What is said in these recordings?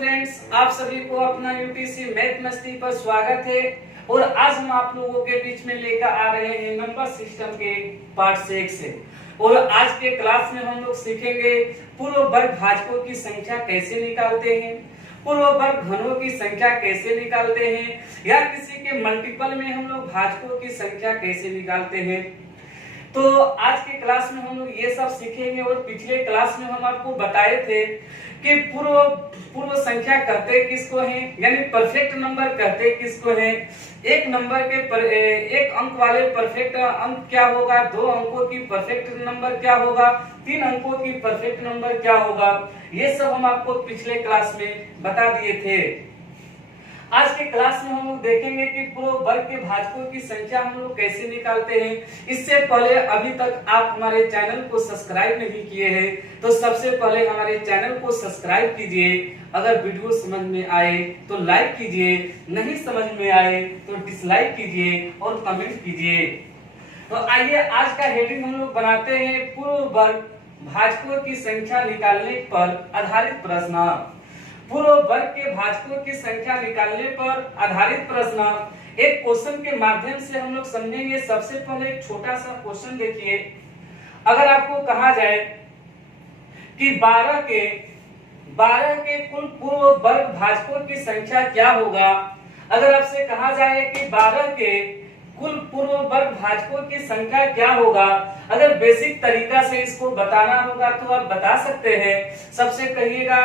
Friends, आप सभी को अपना यूटीसी मैथ मस्ती पर स्वागत है। और आज हम आप लोगों के बीच में लेकर आ रहे हैं नंबर सिस्टम के पार्ट 6 से। और आज के क्लास में हम लोग सीखेंगे पूर्व वर्ग भाजकों की संख्या कैसे निकालते हैं, पूर्व वर्ग घनों की संख्या कैसे निकालते हैं, या किसी के मल्टीपल में हम लोग भाजकों की संख्या कैसे निकालते हैं। तो आज के क्लास में हम लोग ये सब सीखेंगे। और पिछले क्लास में हम आपको बताए थे कि पूर्व संख्या कहते किसको हैं, यानी परफेक्ट नंबर कहते किसको हैं। एक नंबर के एक अंक वाले परफेक्ट अंक क्या होगा, दो अंकों की परफेक्ट नंबर क्या होगा, तीन अंकों की परफेक्ट नंबर क्या होगा, ये सब हम आपको पिछले क्लास में बता दिए थे। आज के क्लास में हम लोग देखेंगे कि पूर्व वर्ग के भाजकों की संख्या हम लोग कैसे निकालते हैं। इससे पहले अभी तक आप हमारे चैनल को सब्सक्राइब नहीं किए हैं तो सबसे पहले हमारे चैनल को सब्सक्राइब कीजिए। अगर वीडियो समझ में आए तो लाइक कीजिए, नहीं समझ में आए तो डिसलाइक कीजिए और कमेंट कीजिए। तो आइए आज का हेडिंग हम लोग बनाते हैं पूर्व वर्ग भाजकों की संख्या निकालने पर आधारित प्रश्न। पूर्व वर्ग के भाजकों की संख्या निकालने पर आधारित प्रश्न एक क्वेश्चन के माध्यम से हम लोग समझेंगे। सबसे पहले एक छोटा सा क्वेश्चन देखिए। अगर आपको कहा जाए कि 12 के कुल पूर्व वर्ग भाजकों की संख्या क्या होगा, अगर आपसे कहा जाए कि 12 के कुल पूर्व वर्ग भाजकों की संख्या क्या होगा, अगर बेसिक तरीका से इसको बताना होगा तो आप बता सकते हैं। सबसे कहिएगा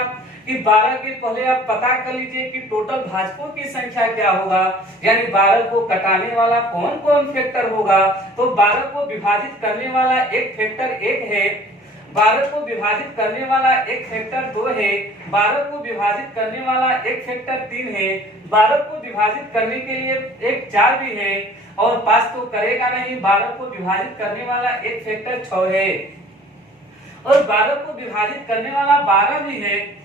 कि 12 के पहले आप पता कर लीजिए कि टोटल भाजकों की संख्या क्या होगा, यानी 12 को कटाने वाला कौन कौन फैक्टर होगा। तो 12 को विभाजित करने वाला एक फैक्टर 1 है, 12 को विभाजित करने वाला एक फैक्टर 2 है, 12 को विभाजित करने वाला एक फैक्टर 3 है, 12 को विभाजित करने के लिए एक 4 भी है, और 5 तो करेगा नहीं। 12 को विभाजित करने वाला एक फैक्टर 6 है, और 12 को विभाजित करने वाला 12 भी है।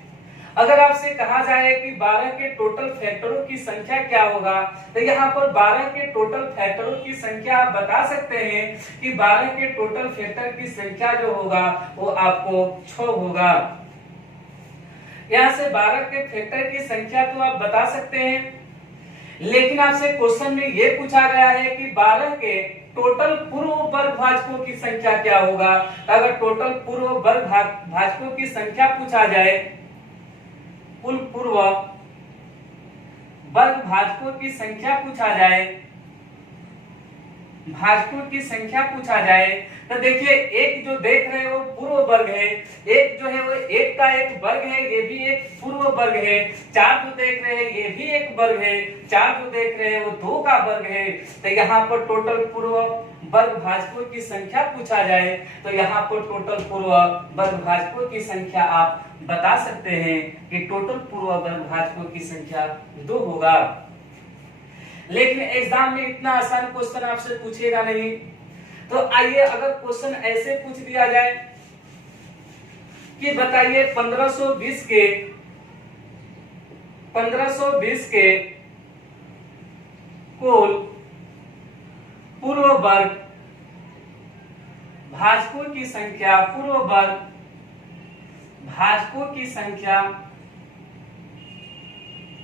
अगर आपसे कहा जाए कि 12 के टोटल फैक्टरों की संख्या क्या होगा, तो यहाँ पर 12 के टोटल फैक्टरों की संख्या आप बता सकते हैं कि 12 के टोटल फैक्टर की संख्या जो होगा वो आपको 6 होगा। यहाँ से 12 के फैक्टर की संख्या तो आप बता सकते हैं, लेकिन आपसे क्वेश्चन में ये पूछा गया है कि 12 के टोटल पूर्व वर्ग भाजकों की संख्या क्या होगा। अगर टोटल पूर्व वर्ग भाजकों की संख्या पूछा जाए, कुल पूर्व वर्ग भाजकों की संख्या पूछा जाए, भाजकों की संख्या पूछा जाए, तो देखिए एक जो देख रहे हैं वो पूर्व वर्ग है, एक जो है वो एक का एक वर्ग है, ये भी एक पूर्व वर्ग है। 4 जो देख रहे हैं ये भी एक वर्ग है, 4 जो देख रहे हैं वो 2 का वर्ग है। तो यहाँ पर टोटल पूर्व वर्ग भाजकों की संख्या पूछा जाए तो यहाँ पर टोटल पूर्व वर्ग भाजकों की संख्या आप बता सकते हैं कि टोटल पूर्व वर्ग भाजकों की संख्या 2 होगा। लेकिन एग्जाम में इतना आसान क्वेश्चन आपसे पूछेगा नहीं। तो आइए अगर क्वेश्चन ऐसे पूछ दिया जाए कि बताइए 1520 के कुल पूर्व वर्ग भाजकों की संख्या, पूर्व वर्ग भाजकों की संख्या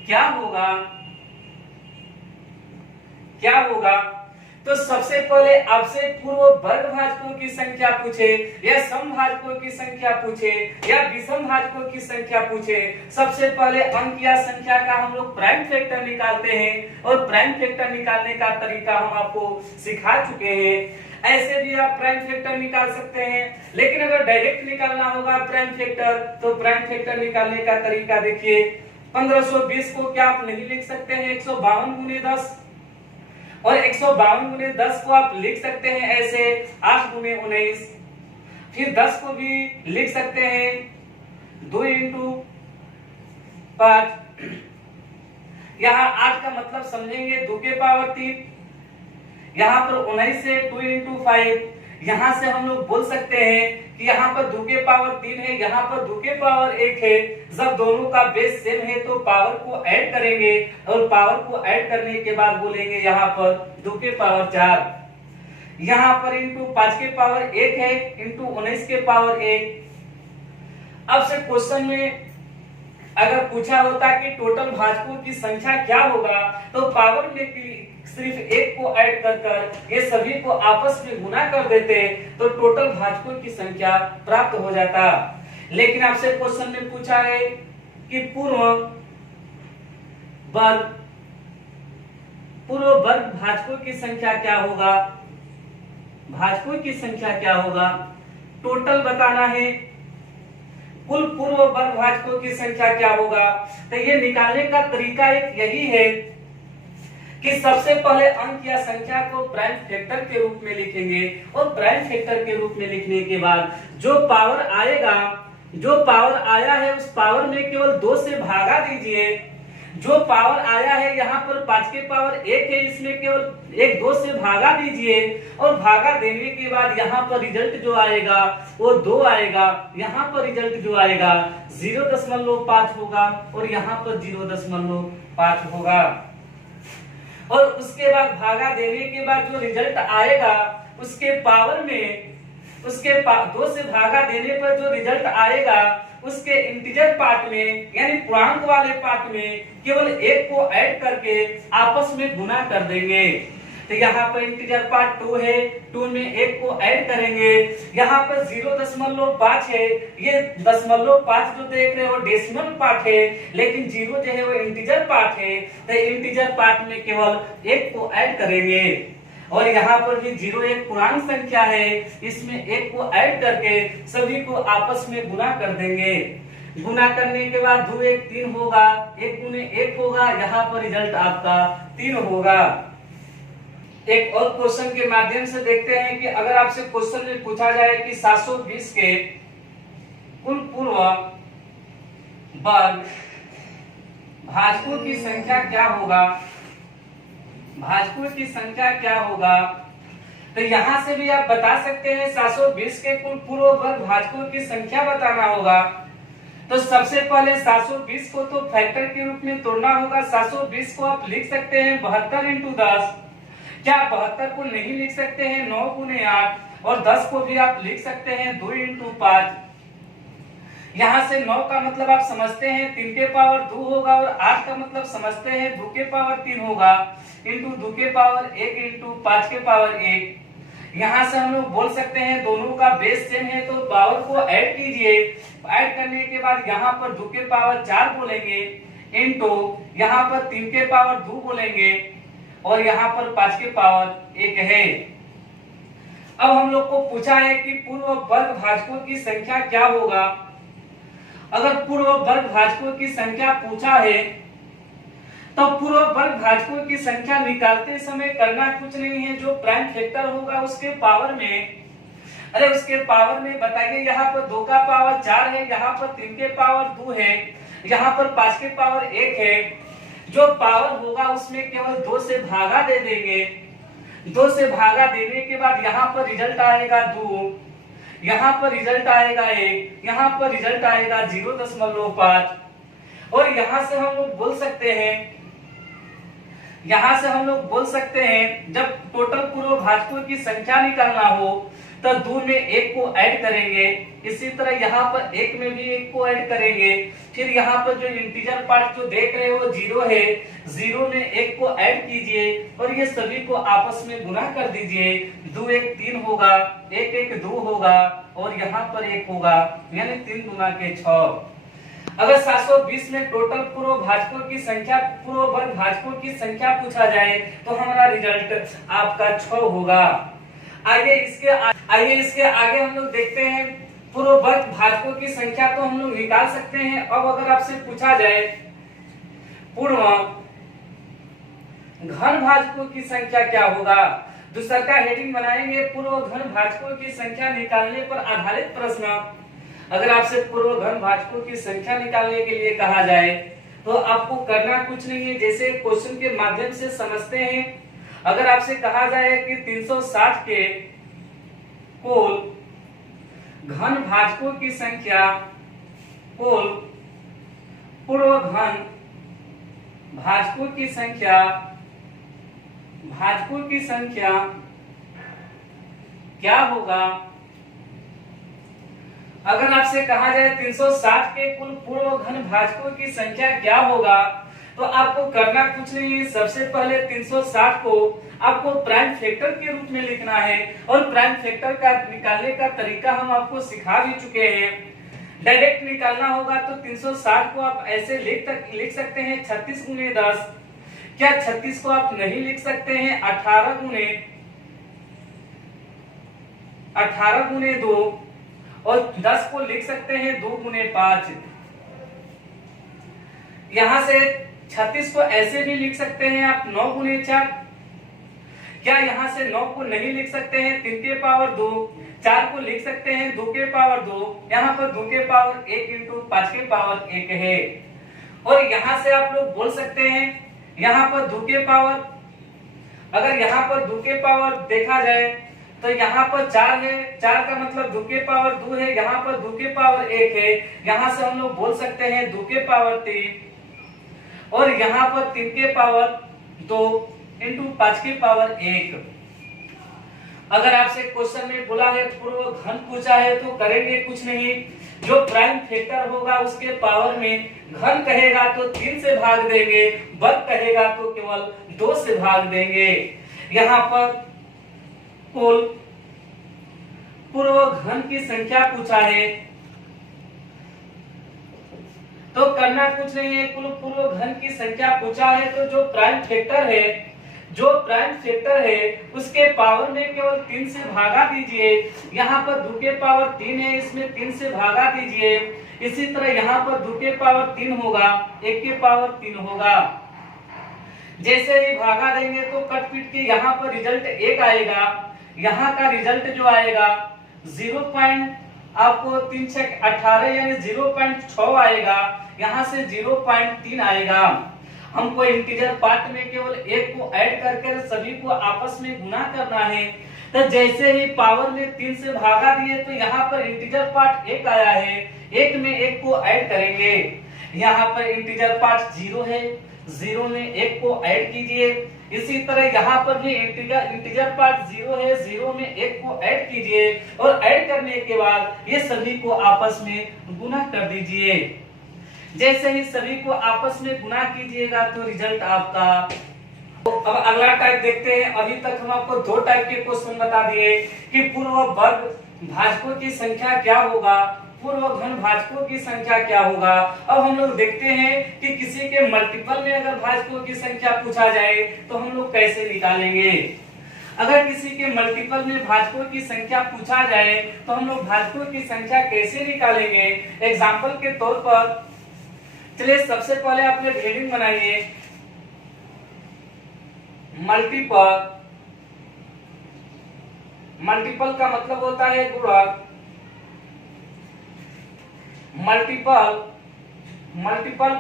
क्या होगा, क्या होगा। तो सबसे पहले आपसे पूर्व वर्ग भाजकों की संख्या पूछे, या सम भाजकों की संख्या पूछे, या विषम भाजकों की संख्या पूछे, सबसे पहले अंक या संख्या का हम लोग प्राइम फैक्टर निकालते हैं। और प्राइम फैक्टर निकालने का तरीका हम आपको सिखा चुके हैं। ऐसे भी आप प्राइम फैक्टर निकाल सकते हैं, लेकिन अगर डायरेक्ट निकालना होगा प्राइम फैक्टर तो प्राइम फैक्टर निकालने का तरीका देखिए। 1520 को क्या आप नहीं लिख सकते हैं 152 गुने 10, और 152 गुने 10 को आप लिख सकते हैं ऐसे 8 गुने 19। फिर 10 को भी लिख सकते हैं 2 इंटू 5। यहाँ 8 का मतलब समझेंगे 2 के पावर 3। यहाँ पर 19 से 2 इंटू 5, यहाँ से हम लोग बोल सकते हैं कि यहाँ पर 2 के पावर 3 है, यहाँ पर 2 के पावर 1 है। जब दोनों का बेस सेम है तो पावर को ऐड करेंगे, और पावर को ऐड करने के बाद बोलेंगे यहाँ पर 2 के पावर 4, यहाँ पर इंटू 5 के पावर 1 है, इंटू 19 के पावर 1। अब से क्वेश्चन में अगर पूछा होता कि टोटल भाजकों की संख्या क्या होगा, तो पावर में सिर्फ एक को ऐड कर ये सभी को आपस में गुना कर देते तो टोटल भाजकों की संख्या प्राप्त हो जाता। लेकिन आपसे क्वेश्चन में पूछा है कि पूर्व वर्ग भाजकों की संख्या क्या होगा, भाजकों की संख्या क्या होगा, टोटल बताना है। कुल पूर्व वर्ग भाजकों की संख्या क्या होगा, तो ये निकालने का तरीका एक यही है कि सबसे पहले अंक या संख्या को प्राइम फैक्टर के रूप में लिखेंगे और प्राइम फैक्टर के रूप में लिखने के बाद जो पावर आएगा, जो पावर आया है उस पावर में केवल 2 से भागा दीजिए। जो पावर आया है यहाँ पर 5 के पावर 1 है, इसमें केवल 1 2 से भागा दीजिए और भागा देने के बाद यहाँ पर रिजल्ट जो आएगा वो 2 आएगा। यहाँ पर रिजल्ट जो आएगा 0.5 होगा और यहाँ पर 0.5 होगा। और उसके बाद भागा देने के बाद जो रिजल्ट आएगा उसके पावर में 2 से भागा देने पर जो रिजल्ट आएगा उसके इंटीजर पार्ट में यानी पूर्णांक वाले पार्ट में केवल 1 को ऐड करके आपस में गुना कर देंगे। तो यहाँ पर इंटीजर पार्ट 2 है, 2 में 1 को ऐड करेंगे। यहाँ पर 0.5 है, ये 0.5 जो देख रहे हो डेसिमल पार्ट है, लेकिन 0 जो है वो इंटीजर पार्ट है। तो इंटीजर पार्ट में केवल 1 को ऐड करेंगे और यहाँ पर भी 0 एक पूर्णांक संख्या है, इसमें 1 को ऐड करके सभी को आपस में गुना कर देंगे। गुना करने के बाद 2 1 3 होगा, 1 गुने 1 होगा, यहाँ पर रिजल्ट आपका 3 होगा। एक और क्वेश्चन के माध्यम से देखते हैं कि अगर आपसे क्वेश्चन में पूछा जाए कि 720 के कुल पूर्व वर्ग भाजकों की संख्या क्या होगा, भाजकों की संख्या क्या होगा, तो यहां से भी आप बता सकते हैं 720 के कुल पूर्व वर्ग भाजकों की संख्या बताना होगा। तो सबसे पहले 720 को तो फैक्टर के रूप में तोड़ना होगा। 720 को आप लिख सकते हैं 72 इंटू 10। क्या 72 को नहीं लिख सकते हैं 9 गुने 8, और 10 को भी आप लिख सकते हैं 2 इंटू 5। यहाँ से 9 का मतलब आप समझते हैं 3 के पावर 2 होगा और 8 का मतलब समझते हैं 2 के पावर 3 होगा इंटू 2 के पावर 1 इंटू 5 के पावर 1। यहाँ से हम लोग बोल सकते हैं दोनों का बेस सेम है तो पावर को ऐड कीजिए। ऐड करने के बाद यहाँ पर 2 के पावर 4 बोलेंगे इंटू यहाँ पर 3 के पावर 2 बोलेंगे और यहाँ पर 5 के पावर 1 है। अब हम लोग को पूछा है कि पूर्व वर्ग भाजकों की संख्या क्या होगा। अगर पूर्व वर्ग भाजकों की संख्या पूछा है तो पूर्व वर्ग भाजकों की संख्या निकालते समय करना कुछ नहीं है, जो प्राइम फैक्टर होगा उसके पावर में, अरे उसके पावर में बताइए, यहाँ पर 2 का पावर 4 है, यहाँ पर 3 के पावर 2 है, यहाँ पर 5 के पावर 1 है। जो पावर होगा उसमें केवल 2 से भागा दे देंगे। 2 से भागा देने के बाद यहाँ पर रिजल्ट आएगा 2, यहाँ पर रिजल्ट आएगा 1, यहाँ पर रिजल्ट आएगा 0.5। और यहाँ से हम लोग बोल सकते हैं, यहाँ से हम लोग बोल सकते हैं जब टोटल पूर्व भाजकों की संख्या निकालना हो तो 2 में 1 को ऐड करेंगे, इसी तरह यहाँ पर 1 में भी 1 को ऐड करेंगे। फिर यहाँ पर जो इंटीजर पार्ट जो देख रहे हो 0 है, 0 में 1 को ऐड कीजिए और ये सभी को आपस में गुना कर दीजिए। 2 1 3 होगा, 1 1 2 होगा और यहाँ पर 1 होगा, यानी 3 गुना के 6। अगर 720 में टोटल पूर्व भाजकों की संख्या, पूर्व वर्ग भाजकों की संख्या पूछा जाए तो हमारा रिजल्ट आपका 6 होगा। आइए इसके आगे हम लोग देखते हैं पूर्व वर्ग भाजकों की संख्या तो हम लोग निकाल सकते हैं। अब अगर आपसे पूछा जाए पूर्व घन भाजकों की संख्या क्या होगा, दूसरा का हेडिंग बनाएंगे पूर्व घन भाजकों की संख्या निकालने पर आधारित प्रश्न। अगर आपसे पूर्व घन भाजकों की संख्या निकालने के लिए कहा जाए तो आपको करना कुछ नहीं है, जैसे क्वेश्चन के माध्यम से समझते हैं। अगर आपसे कहा जाए कि 360 के कुल घन भाजकों की संख्या, कुल पूर्व घन भाजकों की संख्या, भाजकों की संख्या क्या होगा। अगर आपसे कहा जाए 360 के कुल पूर्व घन भाजकों की संख्या क्या होगा, तो आपको करना कुछ नहीं है। सबसे पहले 360 को आपको प्राइम फैक्टर के रूप में लिखना है और प्राइम फैक्टर का निकालने का तरीका हम आपको सिखा भी चुके हैं। डायरेक्ट निकालना होगा तो 360 को आप ऐसे लिख सकते हैं 36 गुने 10। क्या 36 को आप नहीं लिख सकते हैं 18 गुने 2 और 10 को लिख सकते हैं 2 गुने 5। यहां से 36 को ऐसे भी लिख सकते हैं आप 9 गुने 4। क्या यहां से 9 को नहीं लिख सकते हैं 3 के पावर 2। 4 को लिख सकते हैं 2 के पावर 2। यहाँ पर 2 के पावर 1 इंटू 5 के पावर 1 है। और यहां से आप लोग बोल सकते हैं यहाँ पर 2 के पावर, अगर यहाँ पर 2 के पावर देखा जाए तो यहाँ पर 4 है, 4 का मतलब 2 के पावर 2 है, यहाँ पर 2 के पावर 1 है। यहाँ से हम लोग बोल सकते हैं 2 के पावर 3 और यहाँ पर 3 के पावर 2 इंटू 5 के पावर 1। अगर आपसे क्वेश्चन में बोला है पूर्व घन पूछा है तो करेंगे कुछ नहीं, जो प्राइम फैक्टर होगा उसके पावर में घन कहेगा तो 3 से भाग देंगे, वर्ग कहेगा तो केवल 2 से भाग देंगे। यहाँ पर कुल पूर्व घन की संख्या पूछा है तो करना कुछ नहीं है। कुल पूर्व घन की संख्या पूछा है तो जो प्राइम फैक्टर है उसके पावर में केवल 3 से भागा दीजिए। यहाँ पर 2 के पावर 3 है, इसमें 3 से भागा दीजिए। इसी तरह यहाँ पर 2 के पावर 3 होगा, 1 के पावर 3 होगा। जैसे ही भागा देंगे तो कट पीट के यहाँ पर रिजल्ट 1 आएगा। यहाँ का रिजल्ट जो आएगा 0.3 यानी 0.6 आएगा। यहाँ से 0.3 आएगा। हमको इंटीजर पार्ट में केवल 1 को ऐड करके सभी को आपस में गुना करना है। तो जैसे ही पावर में 3 से भागा दिए तो यहाँ पर इंटीजर पार्ट 1 आया है, 1 में 1 को ऐड करेंगे। यहाँ पर इंटीजर पार्ट 0 है, 0 में 1 को ऐड कीजिए। इसी तरह यहाँ पर भी इंटीजर पार्ट 0 है, 0 में 1 को ऐड कीजिए और ऐड करने के बाद ये सभी को आपस में गुना कर दीजिए। जैसे ही सभी को आपस में गुना कीजिएगा तो रिजल्ट आपका। तो अब अगला टाइप देखते हैं। अभी तक हम आपको 2 टाइप के क्वेश्चन बता दिए कि पूर्व वर्ग भाजकों की संख्या क्या होगा, पूर्व घन भाजकों की संख्या क्या होगा। अब हम लोग देखते हैं कि किसी के मल्टीपल में अगर भाजकों की संख्या पूछा जाए तो हम लोग कैसे निकालेंगे। अगर किसी के मल्टीपल में भाजकों की संख्या पूछा जाए तो हम लोग भाजकों की संख्या कैसे निकालेंगे। एग्जाम्पल के तौर पर चलिए सबसे पहले आप लोग हेडिंग बनाइए मल्टीपल। मल्टीपल का मतलब होता है गुणक। मल्टीपल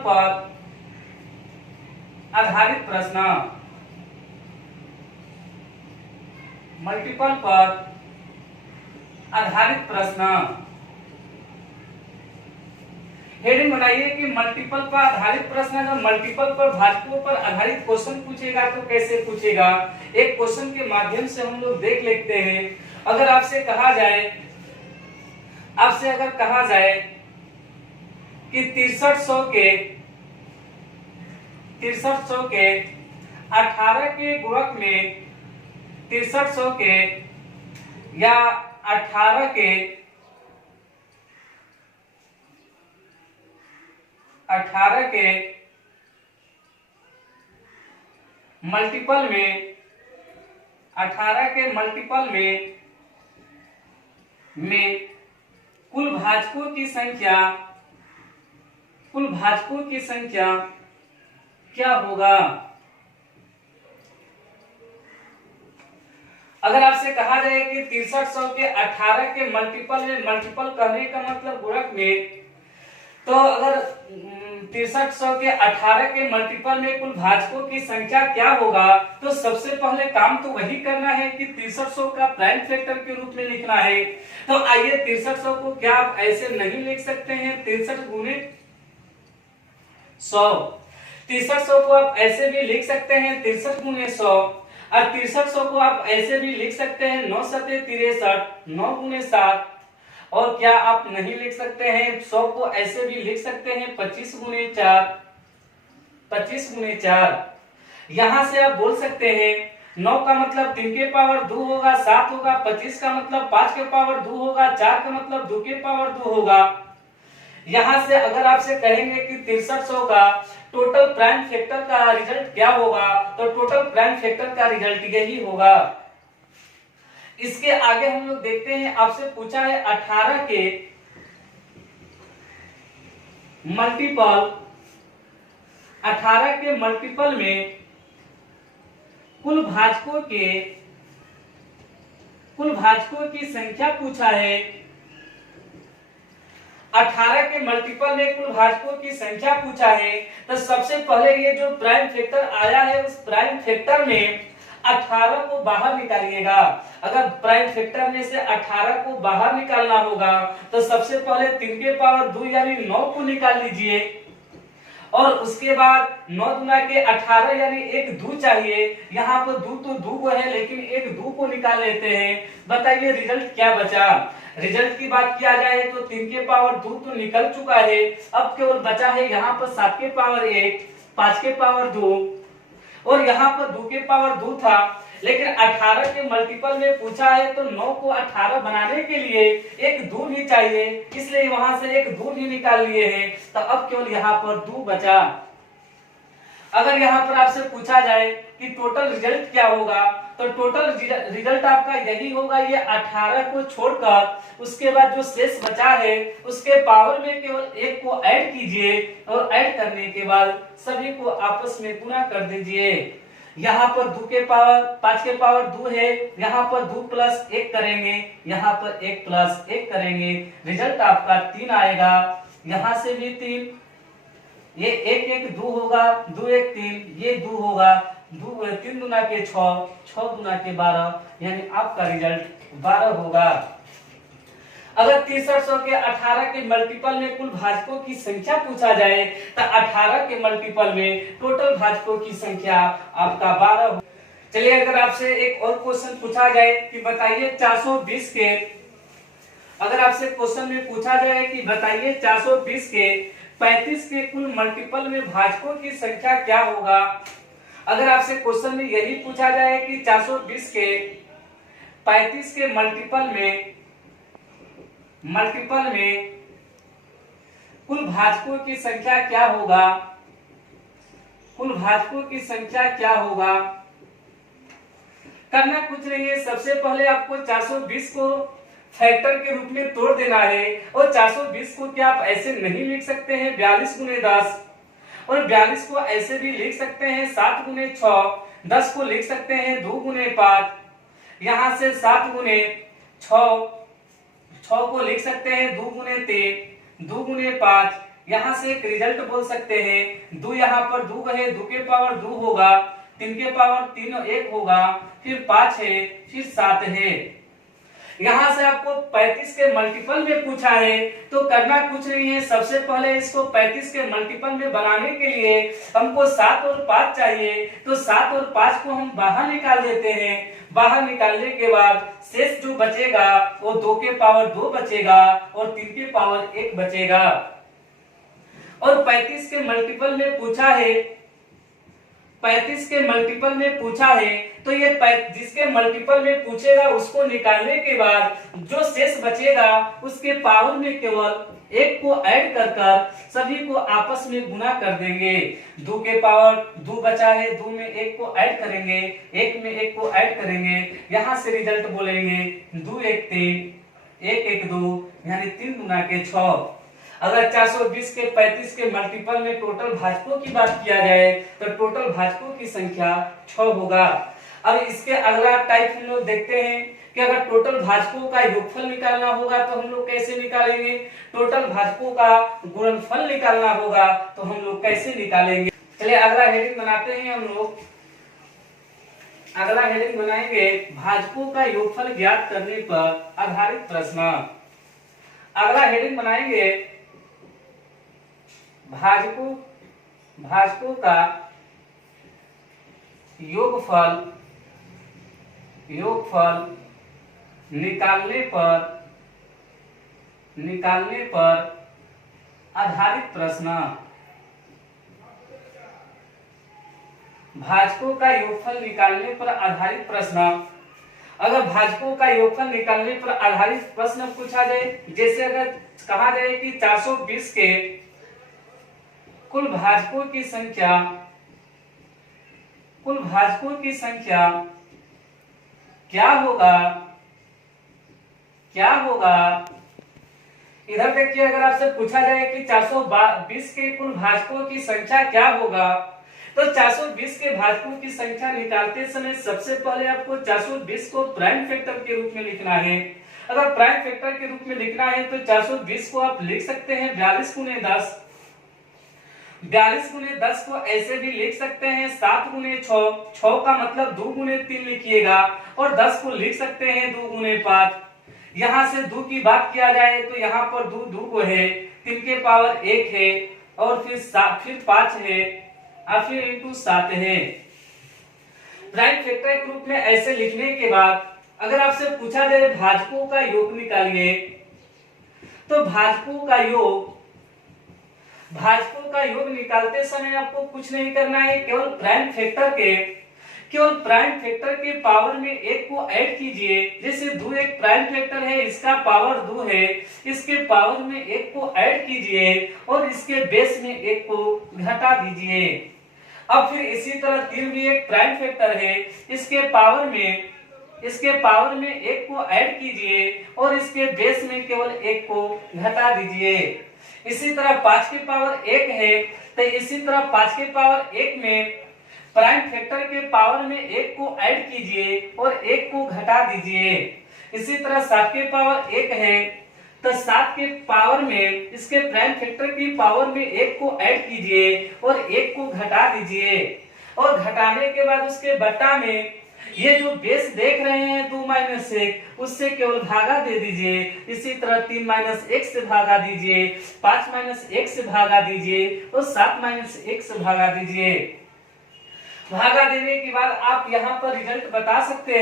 पर आधारित प्रश्न। मल्टीपल पर आधारित प्रश्न। हेडिंग बनाइए कि मल्टीपल पर आधारित प्रश्न। अगर मल्टीपल पर भाजकों पर आधारित क्वेश्चन पूछेगा तो कैसे पूछेगा, एक क्वेश्चन के माध्यम से हम लोग देख लेते हैं। अगर आपसे कहा जाए कि 6300 के 18 के गुणक में 6300 के या 18 के मल्टीपल में 18 के मल्टीपल में कुल भाजकों की संख्या क्या होगा। अगर आपसे कहा जाए कि 6300 के 18 के मल्टीपल में, मल्टीपल कहने का मतलब गुणक में, तो अगर 6300 के 18 के मल्टीपल में कुल भाजकों की संख्या क्या होगा, तो सबसे पहले काम तो वही करना है कि 6300 का प्राइम फैक्टर के रूप में लिखना है। तो आइए 6300 को क्या आप ऐसे नहीं लिख सकते हैं 63 गुने 100। 6300 को आप ऐसे भी लिख सकते हैं 63 गुने 100 और 6300 को आप ऐसे भी लिख सकते हैं 9 सते 63, 9 गुने 7 और क्या आप नहीं लिख सकते हैं? 100 को ऐसे भी लिख सकते हैं 25 गुने 4, 25 गुने 4। यहां से आप बोल सकते हैं 9 का मतलब 3 के पावर 2 होगा, 7 होगा, 25 का मतलब 5 के पावर 2 होगा, 4 का मतलब 2 के पावर 2 होगा। यहां से अगर आपसे कहेंगे कि 6300 का टोटल प्राइम फैक्टर का रिजल्ट क्या होगा, तो टोटल प्राइम फैक्टर का रिजल्ट यही होगा। इसके आगे हम लोग देखते हैं, आपसे पूछा है 18 के मल्टीपल, 18 के मल्टीपल में कुल भाजकों की संख्या पूछा है। 18 के मल्टीपल में कुल भाजकों की संख्या पूछा है, तो सबसे पहले ये जो प्राइम फैक्टर आया है उस प्राइम फैक्टर में 18 को बाहर निकालिएगा। अगर प्राइम फैक्टर में से 18 को बाहर निकालना होगा तो सबसे पहले 3 के पावर 2 यानी 9 को निकाल लीजिए, और उसके बाद 9 गुना के 18 यानी एक 2 चाहिए। यहाँ पर 2 तो 2 को है, लेकिन एक 2 को निकाल लेते हैं। बताइए रिजल्ट क्या बचा? रिजल्ट की बात किया जाए तो 3 के पावर 2 तो निकल चुका है, अब केवल बचा है यहाँ पर 7 के पावर 1, 5 के पावर 2, और यहाँ पर 2 के पावर 2 था। लेकिन 18 के मल्टीपल में पूछा है तो 9 को 18 बनाने के लिए एक 2 भी चाहिए, इसलिए वहां से एक 2 भी निकाल लिए हैं, तो अब केवल यहाँ पर 2 बचा। अगर यहाँ पर आपसे पूछा जाए कि टोटल रिजल्ट क्या होगा, तो टोटल रिजल्ट आपका यही होगा, ये 18 को छोड़कर उसके बाद जो शेष बचा है उसके पावर में केवल एक को ऐड कीजिए, और ऐड करने के बाद सभी को आपस में गुणा कर दीजिए। यहाँ पर 2 के पावर 5 के पावर 2 है, यहाँ पर 2 प्लस 1 करेंगे, यहाँ पर 1 प्लस 1 करेंगे, रिजल्ट आपका 3 आएगा। यहाँ से भी 3, ये 1 1 2 होगा, 2 1 3, ये 2 होगा, 3 गुना के 6, 6 गुना के 12, यानी आपका रिजल्ट 12 होगा। अगर 6300 के 18 के मल्टीपल में कुल भाजकों की संख्या पूछा जाए तो 18 के मल्टीपल में टोटल भाजकों की संख्या आपका 12 हो। चलिए अगर आपसे एक और क्वेश्चन पूछा जाए कि बताइए 420 के, अगर आपसे क्वेश्चन में पूछा जाए कि बताइए 420 के 35 के कुल मल्टीपल में भाजकों की संख्या क्या होगा। अगर आपसे क्वेश्चन में यही पूछा जाए कि 420 के 35 के मल्टीपल में कुल भाजकों की संख्या क्या होगा, कुल भाजकों की संख्या क्या होगा। करना कुछ नहीं है, सबसे पहले आपको 420 को फैक्टर के रूप में तोड़ देना है, और 420 को क्या आप ऐसे नहीं लिख सकते हैं 42 गुने 10, और 42 को ऐसे भी लिख सकते हैं 7 गुने 6, 10 को लिख सकते हैं 2 गुने 5, यहां से 7 गुने 6 को लिख सकते हैं 2 गुने 3, 2 गुने 5, यहाँ से एक रिजल्ट बोल सकते हैं 2, यहाँ पर 2 है, 2 के पावर 2 होगा, 3 के पावर 3 1 होगा, फिर 5 है, फिर 7 है। यहाँ से आपको 35 के मल्टीपल में पूछा है, तो करना कुछ नहीं है, सबसे पहले इसको 35 के मल्टीपल में बनाने के लिए हमको 7 और 5 चाहिए, तो 7 और 5 को हम बाहर निकाल देते हैं। बाहर निकालने के बाद शेष जो बचेगा वो 2 के पावर 2 बचेगा और 3 के पावर 1 बचेगा। और 35 के मल्टीपल में पूछा है, 35 के मल्टीपल में पूछा है, तो ये जिसके मल्टीपल में पूछेगा उसको निकालने के बाद जो शेष बचेगा उसके पावर में केवल 1 को ऐड कर सभी को आपस में गुना कर देंगे। 2 के पावर 2 बचा है, 2 में 1 को ऐड करेंगे, 1 में 1 को ऐड करेंगे, यहाँ से रिजल्ट बोलेंगे 2 1 3, 1 1 2, यानी 3 गुना के 6। अगर 420 के 35 के मल्टीपल में टोटल भाजकों की बात किया जाए तो टोटल भाजकों की संख्या 6 होगा। अब इसके अगला टाइप हम लोग देखते हैं कि अगर टोटल भाजकों का योगफल निकालना होगा तो हम लोग कैसे निकालेंगे, टोटल भाजकों का गुणनफल निकालना होगा तो हम लोग कैसे निकालेंगे। चलिए अगला हेडिंग बनाते हैं हम लोग। अगला हेडिंग बनाएंगे भाजकों का योगफल ज्ञात करने पर आधारित प्रश्न। अगला हेडिंग बनाएंगे भाजकों का योगफल निकालने पर निकालने पर आधारित प्रश्न। भाजकों का योगफल निकालने पर आधारित प्रश्न। अगर भाजकों का योगफल निकालने पर आधारित प्रश्न पूछा जाए, जैसे अगर कहा जाए कि 420 के कुल भाजकों की संख्या क्या होगा। इधर देखिए, अगर आपसे पूछा जाए कि 420 के कुल भाजकों की संख्या क्या होगा, तो 420 के भाजकों की संख्या निकालते समय सबसे पहले आपको 420 को प्राइम फैक्टर के रूप में लिखना है। अगर प्राइम फैक्टर के रूप में लिखना है तो 420 को आप लिख सकते हैं 42 गुने 10। 42 गुने 10 को ऐसे भी लिख सकते हैं 7 गुने 6। 6 का मतलब 2 गुने 3 लिखिएगा, और 10 को लिख सकते हैं 2 गुने 5। यहाँ से 2 की बात किया जाए तो यहाँ पर 2 को है, 3 के पावर 1 है, और फिर 5 है, और फिर इंटू 7 है। प्राइम फैक्टर के रूप में ऐसे लिखने के बाद अगर आपसे पूछा जाए भाजकों का योग निकालिए, तो भाजकों का योग निकालते समय आपको कुछ नहीं करना है, केवल प्राइम फैक्टर के पावर में 1 को ऐड कीजिए। जैसे 2 एक प्राइम फैक्टर है, इसका पावर 2 है, इसके पावर में 1 को ऐड कीजिए और इसके बेस में 1 को घटा दीजिए। अब फिर इसी तरह 3 भी एक प्राइम फैक्टर है, इसके पावर में 1 को ऐड कीजिए और इसके बेस में केवल 1 को घटा दीजिए। इसी तरह 5 की पावर 1 है, तो इसी तरह 5 के पावर 1 में प्राइम फैक्टर के पावर में 1 को ऐड कीजिए और 1 को घटा दीजिए। इसी तरह 7 के पावर 1 है, तो 7 के पावर में इसके प्राइम फैक्टर की पावर में 1 को ऐड कीजिए और 1 को घटा दीजिए। और घटाने के बाद उसके बट्टा में ये जो बेस देख रहे हैं 2 - 1, उससे केवल भागा दे दीजिए। इसी तरह 3 - 1 से भागा दीजिए, 5 - 1 से भागा दीजिए और 7 - 1 से भागा दीजिए। भागा देने के बाद आप यहाँ पर रिजल्ट बता सकते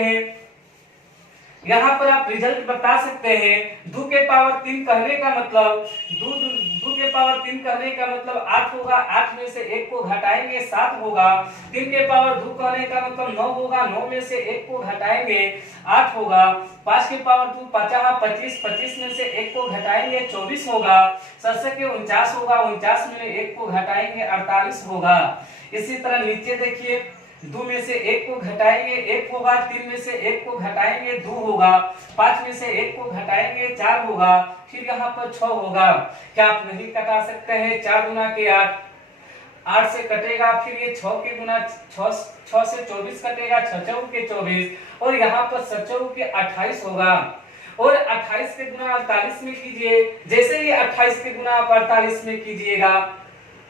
हैं। 2 के पावर 3 कहने का मतलब 2 के पावर 3 कहने का मतलब 8 होगा। 8 में से 1 को घटाएंगे 7 होगा। 3 के पावर 2 कहने का मतलब 9 होगा। 9 में से 1 को घटाएंगे 8 होगा। 5 के पावर 2 25, 25 में से 1 को घटाएंगे 24 होगा। 7 के 49 होगा। 49 में 1 को घटाएंगे 48 होगा। इसी तरह नीचे देखिए, 2 में से 1 को घटाएंगे 1 होगा। 3 में से 1 को घटाएंगे 2 होगा। 5 में से 1 को घटाएंगे 4 होगा। फिर यहाँ पर 6 होगा। क्या आप नहीं कटा सकते हैं? 4 गुना के 8, 8 से कटेगा, फिर ये 6 के गुना 6 से 24 कटेगा, 6 चौक के 24, और यहाँ पर 7 चौक के 28 होगा। और 28 के गुना 48 में कीजिए। जैसे ही 28 के गुना आप 48 में कीजिएगा,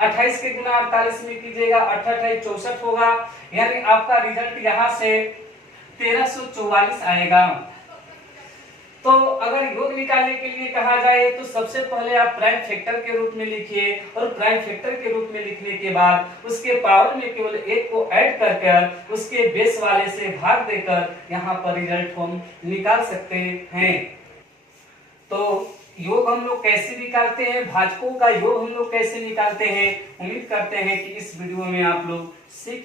28 के गुना 48 में कीजिएगा, 88 64 होगा। यानी आपका रिजल्ट यहाँ से 1344 आएगा। तो अगर योग निकालने के लिए कहा जाए तो सबसे पहले आप प्राइम फैक्टर के रूप में लिखिए, और प्राइम फैक्टर के रूप में लिखने के बाद उसके पावर में केवल 1 को ऐड कर उसके बेस वाले से भाग देकर यहाँ पर रिजल्ट हम निकाल सकते हैं। तो योग हम लोग कैसे निकालते हैं, भाजकों का योग हम लोग कैसे निकालते हैं, उम्मीद करते हैं कि इस वीडियो में आप लोग सीख